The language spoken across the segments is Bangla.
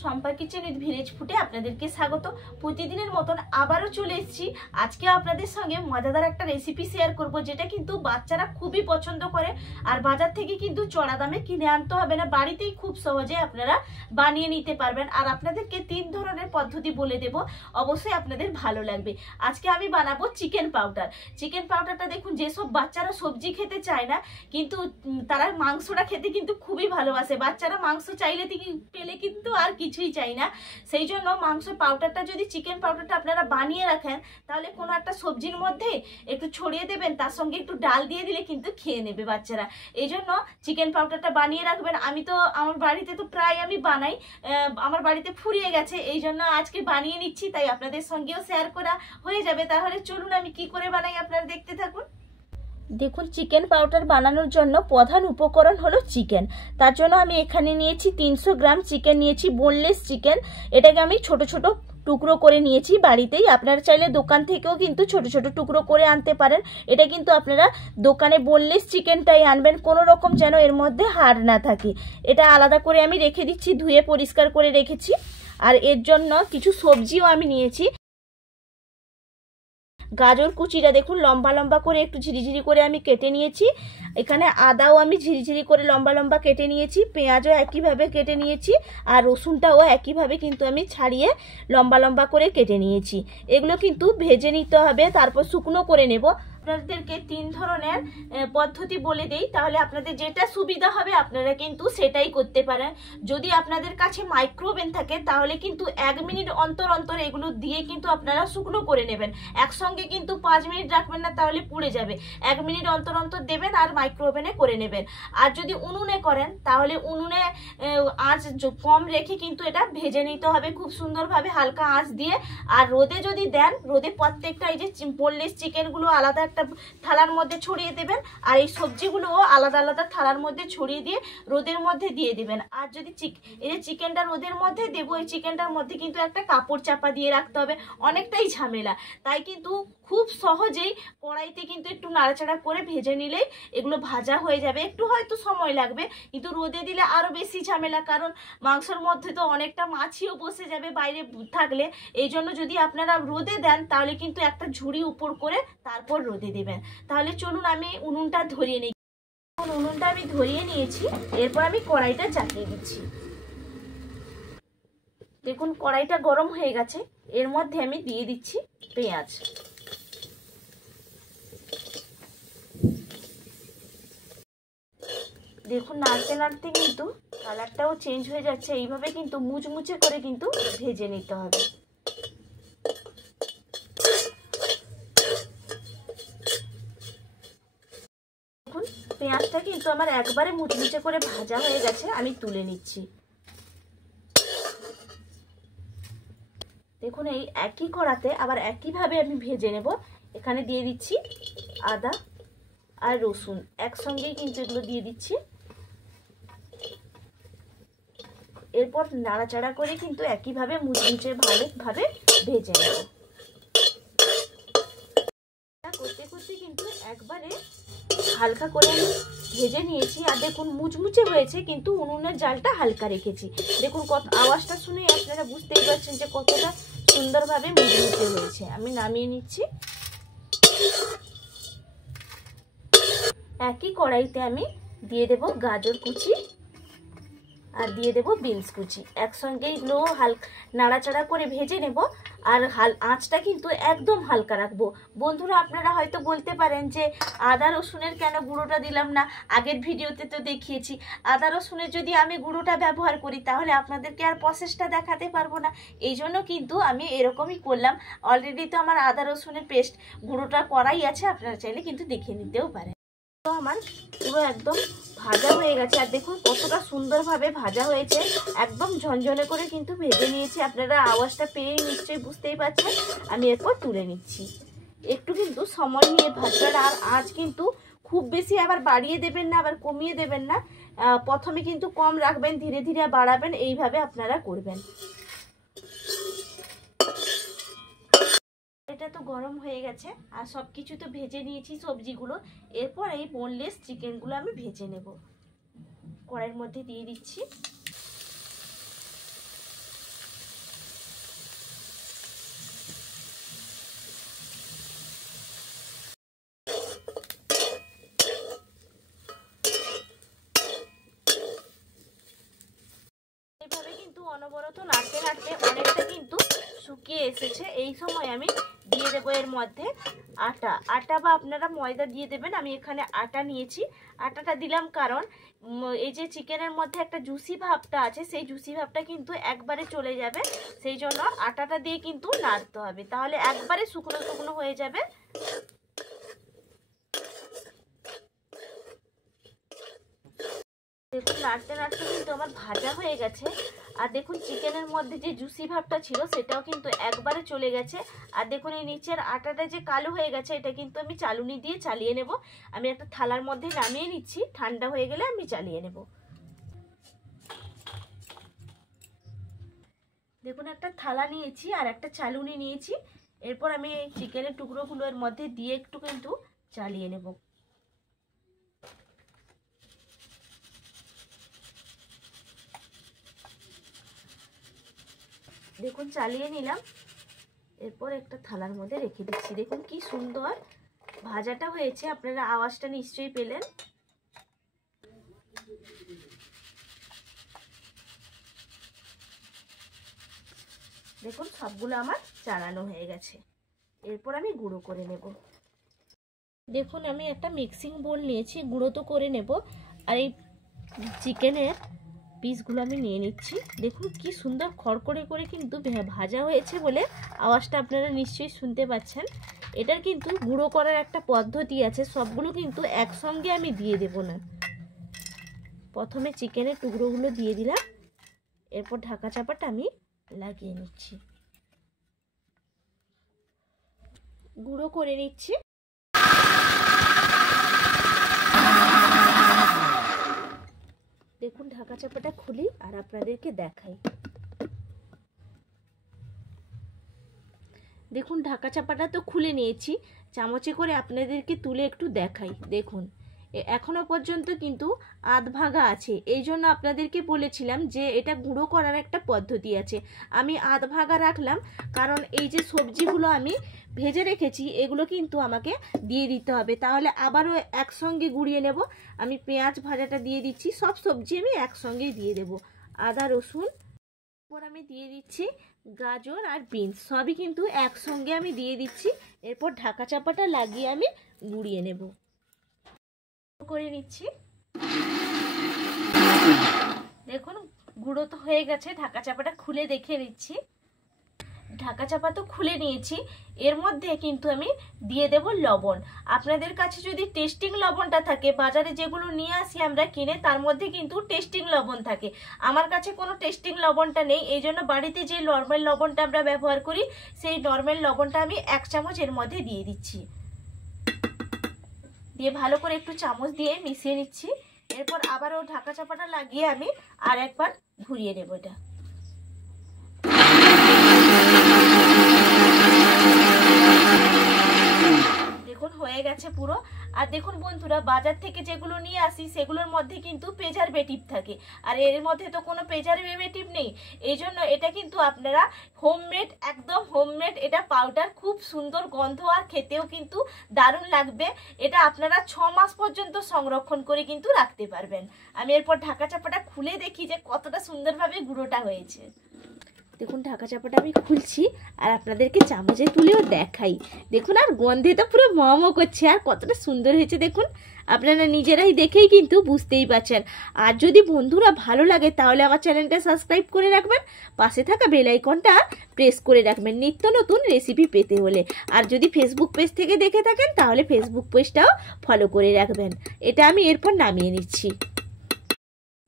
শম্পা কিচেন উইথ ভিলেজ ফুডে আপনাদেরকে স্বাগত। প্রতিদিনের মতন আবারও চলে এসেছি। আজকে আপনাদের সঙ্গে মজাদার একটা রেসিপি শেয়ার করব, যেটা কিন্তু বাচ্চারা খুবই পছন্দ করে। আর বাজার থেকে কিন্তু চড়া দামে কিনে আনতে হবে না, বাড়িতেই খুব সহজে আপনারা বানিয়ে নিতে পারবেন। আর আপনাদেরকে 3 ধরনের পদ্ধতি বলে দেব, অবশ্যই আপনাদের ভালো লাগবে। আজকে আমি বানাবো চিকেন পাউডার। চিকেন পাউডারটা দেখুন, যেসব বাচ্চারা সবজি খেতে চায় না কিন্তু তারা মাংসটা খেতে কিন্তু খুবই ভালোবাসে। বাচ্চারা মাংস চাইলে পেলে কিন্তু আর কিছুই চাই না। সেই জন্য মাংস পাউডারটা যদি চিকেন পাউডারটা আপনারা বানিয়ে রাখেন, তাহলে কোনো একটা সবজির মধ্যে একটু ছড়িয়ে দেবেন, তার সঙ্গে একটু ডাল দিয়ে দিলে কিন্তু খেয়ে নেবে বাচ্চারা। এই জন্য চিকেন পাউডারটা বানিয়ে রাখবেন। আমি তো আমার বাড়িতে তো প্রায় আমি বানাই, আমার বাড়িতে ফুরিয়ে গেছে, এই জন্য আজকে বানিয়ে নিচ্ছি, তাই আপনাদের সঙ্গেও শেয়ার করা হয়ে যাবে। তাহলে চলুন আমি কি করে বানাই আপনারা দেখতে থাকুন। দেখুন, চিকেন পাউডার বানানোর জন্য প্রধান উপকরণ হলো চিকেন। তার জন্য আমি এখানে নিয়েছি 300 গ্রাম চিকেন নিয়েছি, বোনলেস চিকেন। এটাকে আমি ছোট ছোট টুকরো করে নিয়েছি বাড়িতেই। আপনারা চাইলে দোকান থেকেও কিন্তু ছোট ছোট টুকরো করে আনতে পারেন। এটা কিন্তু আপনারা দোকানে বোনলেস চিকেনটাই আনবেন, কোনো রকম যেন এর মধ্যে হাড় না থাকে। এটা আলাদা করে আমি রেখে দিচ্ছি, ধুয়ে পরিষ্কার করে রেখেছি। আর এর জন্য কিছু সবজিও আমি নিয়েছি। গাজর কুচিটা দেখুন লম্বা লম্বা করে একটু ঝিরিঝিরি করে আমি কেটে নিয়েছি। এখানে আদাও আমি ঝিরিঝিরি করে লম্বা লম্বা কেটে নিয়েছি, পেঁয়াজও একইভাবে কেটে নিয়েছি, আর রসুনটাও একইভাবে কিন্তু আমি ছাড়িয়ে লম্বা লম্বা করে কেটে নিয়েছি। এগুলো কিন্তু ভেজে নিতে হবে, তারপর শুকনো করে নেব। আপনাদেরকে 3 ধরনের পদ্ধতি বলে দেই, তাহলে আপনাদের যেটা সুবিধা হবে আপনারা কিন্তু সেটাই করতে পারেন। যদি আপনাদের কাছে মাইক্রোওভেন থাকে তাহলে কিন্তু 1 মিনিট অন্তর অন্তর এগুলো দিয়ে কিন্তু আপনারা শুকনো করে নেবেন। একসঙ্গে কিন্তু 5 মিনিট রাখবেন না, তাহলে পুড়ে যাবে। 1 মিনিট অন্তর অন্তর দেবেন আর মাইক্রোওভেনে করে নেবেন। আর যদি উনুনে করেন তাহলে উনুনে আঁচ কম রেখে কিন্তু এটা ভেজে নিতে হবে খুব সুন্দরভাবে, হালকা আঁচ দিয়ে। আর রোদে যদি দেন, রোদে প্রত্যেকটা এই যে বোনলেস চিকেনগুলো আলাদা একটা থালার মধ্যে ছড়িয়ে দেবেন, আর এই সবজিগুলোও আলাদা আলাদা থালার মধ্যে ছড়িয়ে দিয়ে রোদের মধ্যে দিয়ে দিবেন। আর যদি এই যে চিকেনটা রোদের মধ্যে দেবো, এই চিকেনটার মধ্যে কিন্তু একটা কাপড় চাপা দিয়ে রাখতে হবে, অনেকটাই ঝামেলা। তাই কিন্তু খুব সহজেই কড়াইতে কিন্তু একটু নাড়াচাড়া করে ভেজে নিলেই এগুলো ভাজা হয়ে যাবে। একটু হয়তো সময় লাগবে, কিন্তু রোদে দিলে আরো বেশি ঝামেলা, কারণ মাংসের মধ্যে তো অনেকটা মাছিও বসে যাবে বাইরে থাকলে। এই জন্য যদি আপনারা রোদে দেন তাহলে কিন্তু একটা ঝুড়ি উপর করে তারপর রোদে দেবেন। তাহলে চলুন আমি উনুনটা ধরিয়ে নিই। উনুনটা আমি ধরিয়ে নিয়েছি, এরপর আমি কড়াইটা চাপিয়ে দিচ্ছি। দেখুন কড়াইটা গরম হয়ে গেছে, এর মধ্যে আমি দিয়ে দিচ্ছি পেঁয়াজ। দেখুন নাড়তে নাড়তে কিন্তু কালারটাও চেঞ্জ হয়ে যাচ্ছে, এইভাবে কিন্তু মুচমুচে করে কিন্তু ভেজে নিতে হবে। দেখুন পেঁয়াজটা কিন্তু আমার একবারে মুচমুচে করে ভাজা হয়ে গেছে, আমি তুলে নিচ্ছি। দেখুন এই একই কড়াতে আবার একইভাবে আমি ভেজে নেব। এখানে দিয়ে দিচ্ছি আদা আর রসুন, একসঙ্গেই কিন্তু এগুলো দিয়ে দিচ্ছি। এরপর নাড়াচাড়া করে কিন্তু একইভাবে মুচমুচে ভালোভাবে ভেজে নেব। করতে করতে কিন্তু একবারে হালকা করে আমি ভেজে নিয়েছি। আর দেখুন মুচমুচে হয়েছে, কিন্তু উনুনের জালটা হালকা রেখেছি। দেখুন কত আওয়াজটা শুনে আপনারা বুঝতেই পারছেন যে কতটা সুন্দরভাবে মুচমুচে হয়েছে। আমি নামিয়ে নিচ্ছি। একই কড়াইতে আমি দিয়ে দেব গাজর কুচি আর দিয়ে দেব বিনস কুচি, একসঙ্গেই লো হালকা নাড়াচাড়া করে ভেজে নেব। আর আঁচটা কিন্তু একদম হালকা রাখবো। বন্ধুরা আপনারা হয়তো বলতে পারেন যে আদা রসুনের কেন গুঁড়োটা দিলাম না, আগের ভিডিওতে তো দেখিয়েছি। আদা রসুনের যদি আমি গুঁড়োটা ব্যবহার করি তাহলে আপনাদেরকে আর প্রসেসটা দেখাতে পারবো না, এই জন্য কিন্তু আমি এরকমই করলাম। অলরেডি তো আমার আদা রসুনের পেস্ট গুঁড়োটা করাই আছে, আপনারা চাইলে কিন্তু দেখে নিতেও পারেন। তো আমার পুরো একদম ভাজা হয়ে গেছে, আর দেখুন কতটা সুন্দরভাবে ভাজা হয়েছে, একদম ঝনঝনে করে কিন্তু ভেজে নিয়েছি। আপনারা আওয়াজটা পেয়েই নিশ্চয়ই বুঝতেই পারছেন। আমি এরপর তুলে নিচ্ছি। একটু কিন্তু সময় নিয়ে ভাজবেন, আর আঁচ কিন্তু খুব বেশি আবার বাড়িয়ে দেবেন না, আবার কমিয়ে দেবেন না। প্রথমে কিন্তু কম রাখবেন, ধীরে ধীরে বাড়াবেন, এইভাবে আপনারা করবেন। এটা তো গরম হয়ে গেছে, আর সব কিছু তো ভেজে নিয়েছি সবজিগুলো। এরপর এই বোনলেস চিকেনগুলো আমি ভেজে নেব। কড়াইয়ের মধ্যে দিয়ে দিচ্ছি। অনবরত নাড়তে নাড়তে অনেকটা কিন্তু শুকিয়ে এসেছে। এই সময় আমি দিয়ে দেবো এর মধ্যে আটা বা আপনারা ময়দা দিয়ে দেবেন। আমি এখানে আটা নিয়েছি। আটাটা দিলাম কারণ এই যে চিকেনের মধ্যে একটা জুসি ভাবটা আছে, সেই জুসি ভাবটা কিন্তু একবারে চলে যাবে, সেই জন্য আটাটা দিয়ে কিন্তু নাড়তে হবে, তাহলে একবারে শুকনো শুকনো হয়ে যাবে। দেখুন নাড়তে নাড়তে কিন্তু আমার ভাজা হয়ে গেছে। আর দেখুন চিকেনের মধ্যে যে জুসি ভাবটা ছিল সেটাও কিন্তু একবারে চলে গেছে। আর দেখুন এই নিচের আটাটা যে কালো হয়ে গেছে, এটা কিন্তু আমি চালুনি দিয়ে চালিয়ে নেব। আমি একটা থালার মধ্যে নামিয়ে নিচ্ছি, ঠান্ডা হয়ে গেলে আমি চালিয়ে নেব। দেখুন একটা থালা নিয়েছি আর একটা চালুনি নিয়েছি। এরপর আমি এই চিকেনের টুকরোগুলো এর মধ্যে দিয়ে একটু কিন্তু চালিয়ে নেব। দেখুন চালিয়ে নিলাম। এরপর একটা থালার মধ্যে রেখে দিচ্ছি। দেখুন কি সুন্দর ভাজাটা হয়েছে, আপনারা আওয়াজটা নিশ্চয়ই পেলেন। দেখুন সবগুলো আমার চালানো হয়ে গেছে। এরপর আমি গুঁড়ো করে নেব। দেখুন আমি একটা মিক্সিং বোল নিয়েছি, গুঁড়ো তো করে নেব। আর এই চিকেনের পিসগুলো আমি নিয়ে নিচ্ছি। দেখুন কি সুন্দর খড়খড়ে করে কিন্তু ভাজা হয়েছে বলে আওয়াজটা আপনারা নিশ্চয়ই শুনতে পাচ্ছেন। এটার কিন্তু গুঁড়ো করার একটা পদ্ধতি আছে, সবগুলো কিন্তু একসঙ্গে আমি দিয়ে দেব না। প্রথমে চিকেনের টুকরোগুলো দিয়ে দিলাম, এরপর ঢাকা চাপাটা আমি লাগিয়ে নিচ্ছি, গুঁড়ো করে নিচ্ছি। দেখুন ঢাকা চাপাটা খুলি আর আপনাদেরকে দেখাই। দেখুন ঢাকা চাপাটা তো খুলে নিয়েছি, চামচে করে আপনাদেরকে তুলে একটু দেখাই। দেখুন এখনো পর্যন্ত কিন্তু আধ ভাঙা আছে, এই জন্য আপনাদেরকে বলেছিলাম যে এটা গুঁড়ো করার একটা পদ্ধতি আছে। আমি আধ ভাঙা রাখলাম কারণ এই যে সবজিগুলো আমি ভেজে রেখেছি এগুলো কিন্তু আমাকে দিয়ে দিতে হবে, তাহলে আবারও একসঙ্গে গুঁড়িয়ে নেব। আমি পেঁয়াজ ভাজাটা দিয়ে দিচ্ছি, সব সবজি আমি একসঙ্গেই দিয়ে দেব। আদা রসুন, এরপর আমি দিয়ে দিচ্ছি গাজর আর বিনস, সবই কিন্তু একসঙ্গে আমি দিয়ে দিচ্ছি। এরপর ঢাকা চাপাটা লাগিয়ে আমি গুঁড়িয়ে নেব, করে নিচ্ছি। দেখুন গুঁড়ো তো হয়ে গেছে, ঢাকা চাপাটা খুলে দেখে নিচ্ছি। ঢাকা চাপা তো খুলে নিয়েছি, এর মধ্যে কিন্তু আমি দিয়ে দেব লবণ। আপনাদের কাছে যদি টেস্টিং লবণটা থাকে, বাজারে যেগুলো নিয়ে আসি আমরা কিনে তার মধ্যে কিন্তু টেস্টিং লবণ থাকে, আমার কাছে কোনো টেস্টিং লবণটা নেই, এই জন্য বাড়িতে যে নর্মাল লবণটা আমরা ব্যবহার করি সেই নর্মাল লবণটা আমি 1 চামচ এর মধ্যে দিয়ে দিচ্ছি। দিয়ে ভালো করে একটু চামচ দিয়ে মিশিয়ে নিচ্ছি। এরপর আবারও ঢাকা চাপাটা লাগিয়ে আমি আর একবার ঘুরিয়ে নেব। এটা দেখুন হয়ে গেছে পুরো। আর দেখুন বন্ধুরা, বাজার থেকে যেগুলো নিয়ে আসি সেগুলোর মধ্যে কিন্তু প্রিজারভেটিভ থাকে, আর এর মধ্যে তো কোনো প্রিজারভেটিভ নেই, এই জন্য এটা কিন্তু আপনারা হোমমেড, একদম হোমমেড এটা পাউডার, খুব সুন্দর গন্ধ আর খেতেও কিন্তু দারুণ লাগবে। এটা আপনারা 6 মাস পর্যন্ত সংরক্ষণ করে কিন্তু রাখতে পারবেন। আমি এরপর ঢাকা চাপাটা খুলে দেখি যে কতটা সুন্দরভাবে গুঁড়োটা হয়েছে। দেখুন ঢাকা চাপাটা আমি খুলছি আর আপনাদেরকে চামচে তুলেও দেখাই। দেখুন আর গন্ধে তো পুরো মমো করছে, আর কতটা সুন্দর হয়েছে দেখুন, আপনারা নিজেরাই দেখেই কিন্তু বুঝতেই পারছেন। আর যদি বন্ধুরা ভালো লাগে তাহলে আমার চ্যানেলটা সাবস্ক্রাইব করে রাখবেন, পাশে থাকা বেল আইকনটা প্রেস করে রাখবেন নিত্য নতুন রেসিপি পেতে হলে। আর যদি ফেসবুক পেজ থেকে দেখে থাকেন তাহলে ফেসবুক পেজটাও ফলো করে রাখবেন। এটা আমি এরপর নামিয়ে নিচ্ছি।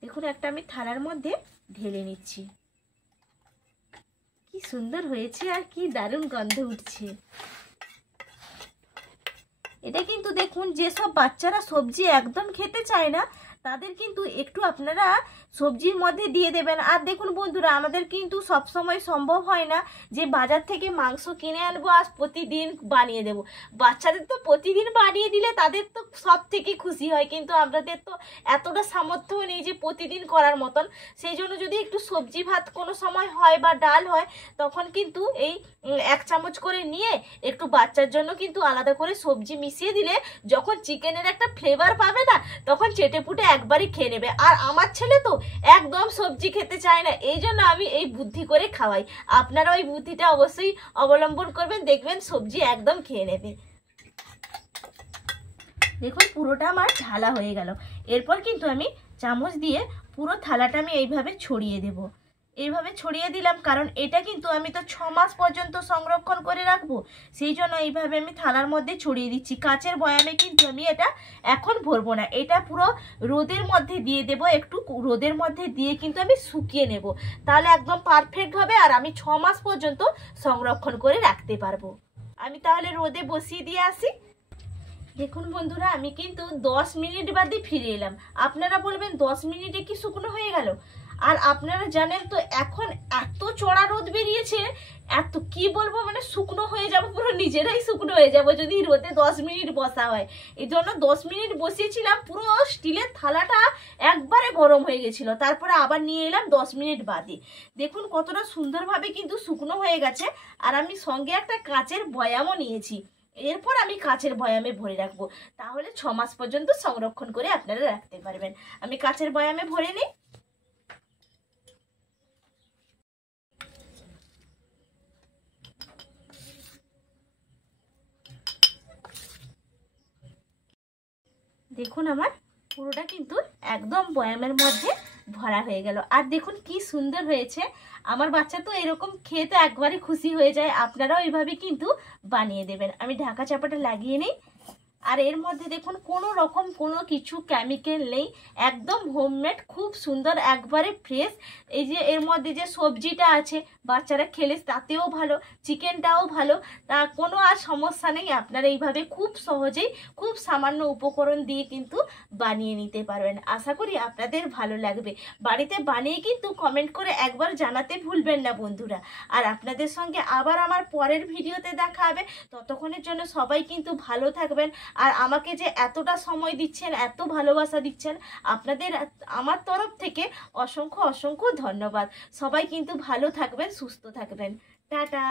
দেখুন একটা আমি থালার মধ্যে ঢেলে নিচ্ছি। কি সুন্দর হয়েছে আর কি দারুণ গন্ধ উঠছে। এটা কিন্তু দেখুন যেসব বাচ্চারা সবজি একদম খেতে চায় না তাদের কিন্তু একটু আপনারা সবজির মধ্যে দিয়ে দেবেন। আর দেখুন বন্ধুরা, আমাদের কিন্তু সব সময় সম্ভব হয় না যে বাজার থেকে মাংস কিনে আনবো আর প্রতিদিন বানিয়ে দেব। বাচ্চাদের তো প্রতিদিন বানিয়ে দিলে তাদের তো সব থেকে খুশি হয়, কিন্তু আমাদের তো এতটা সামর্থ্য নেই যে প্রতিদিন করার মতন। সেই জন্য যদি একটু সবজি ভাত কোনো সময় হয় বা ডাল হয়, তখন কিন্তু এই 1 চামচ করে নিয়ে একটু বাচ্চার জন্য কিন্তু আলাদা করে সবজি মিশিয়ে দিলে যখন চিকেনের একটা ফ্লেভার পাবে না, তখন চেটে পুটে একবারই খেয়ে নেবে। আর আমার ছেলে তো একদম সবজি খেতে চায় না, এই জন্য আমি এই বুদ্ধি করে খাওয়াই। আপনারা ওই বুদ্ধিটা অবশ্যই অবলম্বন করবেন, দেখবেন সবজি একদম খেয়ে নেবে। দেখুন পুরোটা আমার ঢালা হয়ে গেল। এরপর কিন্তু আমি চামচ দিয়ে পুরো থালাটা আমি এইভাবে ছড়িয়ে দেব। এইভাবে ছড়িয়ে দিলাম, কারণ এটা কিন্তু আমি তো 6 মাস পর্যন্ত সংরক্ষণ করে রাখবো, সেই জন্য এইভাবে আমি থালার মধ্যে ছড়িয়ে দিচ্ছি। কাচের বয়ামে কিন্তু আমি এটা এখন ভরবো না, এটা পুরো রোদের মধ্যে দিয়ে দেব। একটু রোদের মধ্যে দিয়ে কিন্তু আমি শুকিয়ে নেব, তাহলে একদম পারফেক্ট হবে আর আমি 6 মাস পর্যন্ত সংরক্ষণ করে রাখতে পারবো। আমি তাহলে রোদে বসিয়ে দিয়ে আসি। দেখুন বন্ধুরা, আমি কিন্তু 10 মিনিট বাদে ফিরে এলাম। আপনারা বলবেন 10 মিনিটে কি শুকনো হয়ে গেল? আর আপনারা জানেন তো এখন এত চড়া রোদ বেরিয়েছে, এত কি বলবো, মানে শুকনো হয়ে যাবো, পুরো নিজেরাই শুকনো হয়ে যাবো যদি রোদে 10 মিনিট বসা হয়। এই জন্য 10 মিনিট বসিয়েছিলাম, পুরো স্টিলের থালাটা একবারে গরম হয়ে গেছিল। তারপরে আবার নিয়ে এলাম 10 মিনিট বাদে। দেখুন কতটা সুন্দরভাবে কিন্তু শুকনো হয়ে গেছে। আর আমি সঙ্গে একটা কাচের বয়ামও নিয়েছি, এরপর আমি কাচের বয়ামে ভরে রাখবো, তাহলে 6 মাস পর্যন্ত সংরক্ষণ করে আপনারা রাখতে পারবেন। আমি কাচের বয়ামে ভরে নিই। দেখুন আমার পুরোটা কিন্তু একদম বয়ামের মধ্যে ভরা হয়ে গেল। আর দেখুন কি সুন্দর হয়েছে। আমার বাচ্চা তো এরকম খেয়ে তো একবারে খুশি হয়ে যায়, আপনারাও এইভাবে কিন্তু বানিয়ে দেবেন। আমি ঢাকা চাপাটা লাগিয়ে নিই। আর এর মধ্যে দেখুন কোনো রকম কোনো কিছু কেমিক্যাল নেই, একদম হোমমেড, খুব সুন্দর, একবারে ফ্রেশ। এই যে এর মধ্যে যে সবজিটা আছে বাচ্চারা খেলে তাতেও ভালো, চিকেনটাও ভালো, তা কোনো আর সমস্যা নেই। আপনারা এইভাবে খুব সহজেই খুব সামান্য উপকরণ দিয়ে কিন্তু বানিয়ে নিতে পারবেন। আশা করি আপনাদের ভালো লাগবে। বাড়িতে বানিয়ে কিন্তু কমেন্ট করে একবার জানাতে ভুলবেন না বন্ধুরা। আর আপনাদের সঙ্গে আবার আমার পরের ভিডিওতে দেখা হবে। ততক্ষণের জন্য সবাই কিন্তু ভালো থাকবেন। আর আমাকে যে এতটা সময় দিচ্ছেন, এত ভালোবাসা দিচ্ছেন, আপনাদের আমার তরফ থেকে অসংখ্য অসংখ্য ধন্যবাদ। সবাই কিন্তু ভালো থাকবেন, সুস্থ থাকবেন। টাটা।